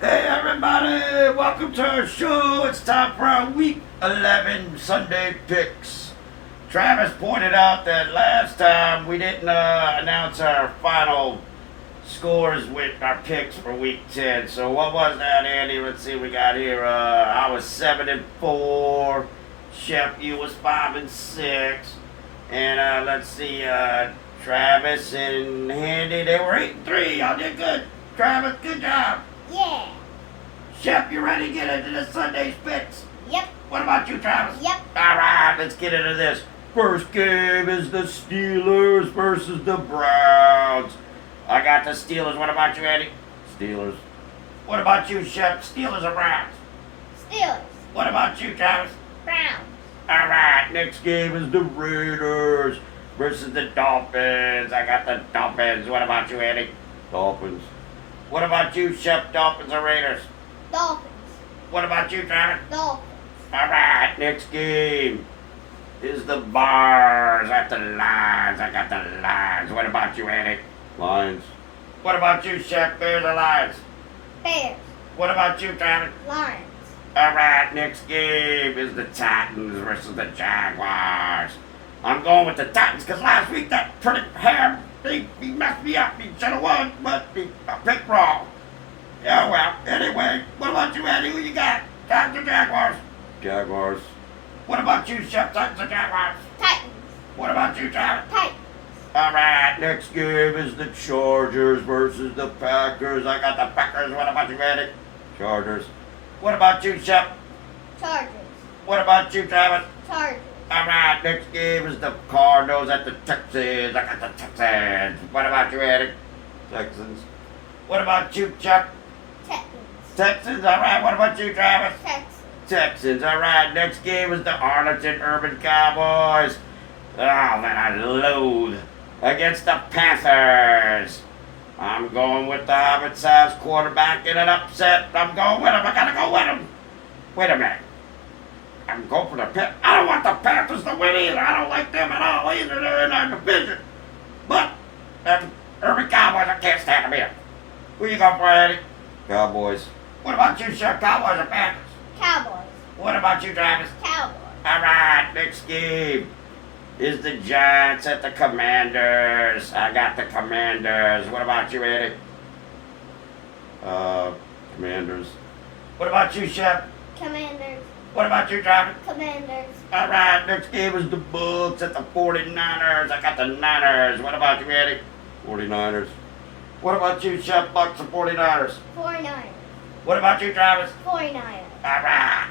Hey everybody, welcome to our show. It's time for our Week 11 Sunday picks. Travis pointed out that last time we didn't announce our final scores with our picks for Week 10. So what was that, Andy? Let's see, we got here. I was 7-4. Chef, you was 5-6. And let's see, Travis and Handy, they were 8-3. Y'all did good. Travis, good job. Yeah. Chef, you ready to get into the Sunday's picks? Yep. What about you, Travis? Yep. All right, let's get into this. First game is the Steelers versus the Browns. I got the Steelers. What about you, Eddie? Steelers. What about you, Chef? Steelers or Browns? Steelers. What about you, Travis? Browns. All right, next game is the Raiders versus the Dolphins. I got the Dolphins. What about you, Eddie? Dolphins. What about you, Chef? Dolphins or Raiders? Dolphins. What about you, Travis? Dolphins. All right, next game is the Bars at the Lions. I got the Lions. What about you, Eddie? Lions. What about you, Chef? Bears or Lions? Bears. What about you, Travis? Lions. All right, next game is the Titans versus the Jaguars. I'm going with the Titans because last week that pretty hair, he messed me up. He should have won, but I picked wrong. Yeah, well, anyway, what about you, Eddie? Who you got? Titans or Jaguars? Jaguars. What about you, Chef? Titans or Jaguars? Titans. What about you, Travis? Titans. All right, next game is the Chargers versus the Packers. I got the Packers. What about you, Eddie? Chargers. What about you, Chef? Chargers. What about you, Travis? Chargers. All right, next game is the Cardinals at the Texans. I got the Texans. What about you, Eddie? Texans. What about you, Chuck? Texans. Texans. All right, what about you, Travis? Texans. Texans. All right, next game is the Arlington Urban Cowboys. Oh, man, I loathe. Against the Panthers. I'm going with the Hobbit-sized quarterback in an upset. I'm going with him. I gotta go with him. Wait a minute. I'm going for the Panthers. I don't want the Panthers to win either. I don't like them at all either. They're in our division. But, Urban Cowboys, I can't stand them here. Who you going for, Eddie? Cowboys. What about you, Chef? Cowboys or Panthers? Cowboys. What about you, Travis? Cowboys. All right, next game is the Giants at the Commanders. I got the Commanders. What about you, Eddie? Commanders. What about you, Chef? Commanders. What about you, Travis? Commanders. All right, next game is the Bucks at the 49ers. I got the Niners. What about you, Eddie? 49ers. What about you, Chef? Bucks or 49ers? 49ers. What about you, Travis? 49ers. All right.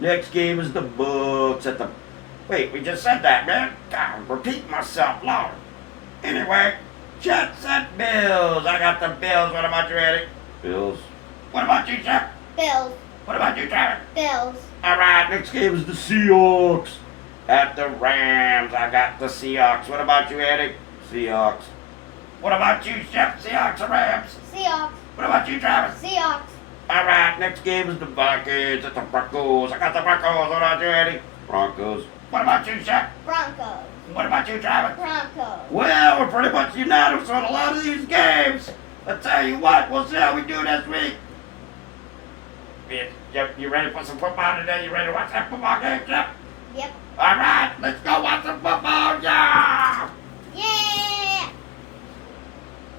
Next game is the Bucks at the... Wait, we just said that, man. God, I'm repeating myself, Lord. Anyway, Jets and Bills. I got the Bills. What about you, Eddie? Bills. What about you, Chef? Bills. What about you, Travis? Bills. All right, next game is the Seahawks at the Rams. I got the Seahawks. What about you, Eddie? Seahawks. What about you, Chef? Seahawks or Rams? Seahawks. What about you, Travis? Seahawks. All right, next game is the Vikings at the Broncos. I got the Broncos. What about you, Eddie? Broncos. What about you, Chef? Broncos. What about you, Travis? Broncos. Well, we're pretty much unanimous on a lot of these games. I'll tell you what, we'll see how we do this week. You ready for some football today? You ready to watch that football game, Chef? Yep. All right, let's go watch some football, yeah! Yay!